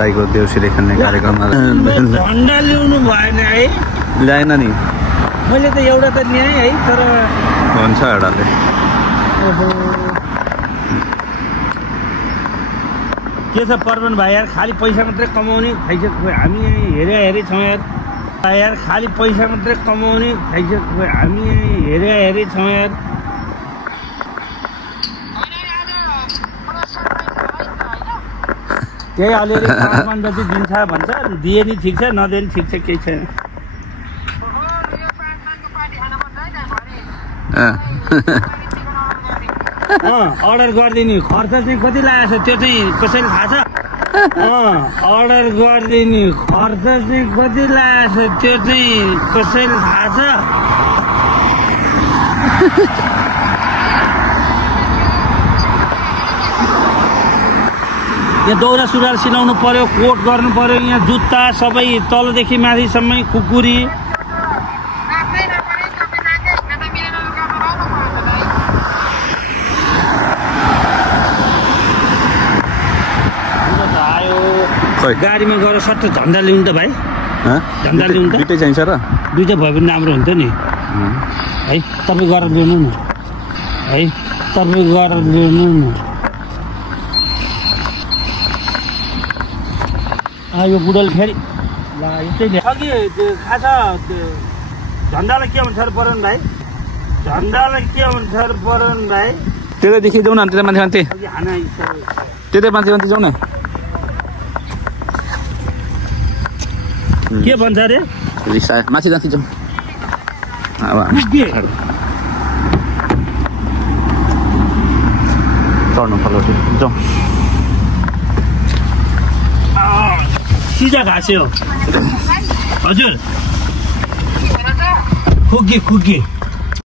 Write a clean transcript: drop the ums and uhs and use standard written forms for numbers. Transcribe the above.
दाइको देउसिरे खेल्ने कार्यक्रममा झन्डा ल्याउनु भएन है? ल्याएन नि मैले त एउटा त ल्याएँ है, तर भन्छ एउटाले के छ पर्वन भाइ यार, खालि पैसा मात्रै कमाउने खाइसक्यो हामी हेरे छौँ यार खालि पैसा मात्रै कमाउने खाइसक्यो हामी हेरे छौँ यार। त्यही अलिअलि 5 जति दिन्छ भन्छ, दिए नि ठिक छ, नदिए नि ठिक छ, केही छैन। अर्डर गरिदिने खर्च चाहिँ कति लागेको छ त्यो चाहिँ कसैले थाहा छ? अर्डर गरिदिने खर्च चाहिँ कति लागेको छ त्यो चाहिँ कसैले थाहा छ? यहाँ दौरा सुरुवाल सिलाउनु पर्यो, कोट गर्नु पर्यो, यहाँ जुत्ता सबै तलदेखि माथिसम्मै खुकुरी। गाडीमा गएर सट्ट झन्डा ल्याउनु त भाइ, झन्डा ल्याउनु त दुइटै चाहिन्छ र? दुइटै भयो भने राम्रो हुन्छ नि है। तपाईँ गरेर ल्याउनु न है, तपाईँ गरेर ल्याउनु न। यो बुढोले फेरि ल यस्तै अघि खासा झन्डालाई के भन्छ र पर्यन भाइ? झन्डालाई के भन्छ र पर्यन भाइ? त्यतैदेखि जाउँ न, त्यता माथि त्यतै माथि जाउँ न। के भन्छ अरे? रिक्सा माथि जान्छ जाउँ। चढ्नु पर्छ जाउँ। सिजा घाँसे हो हजुर, खुकी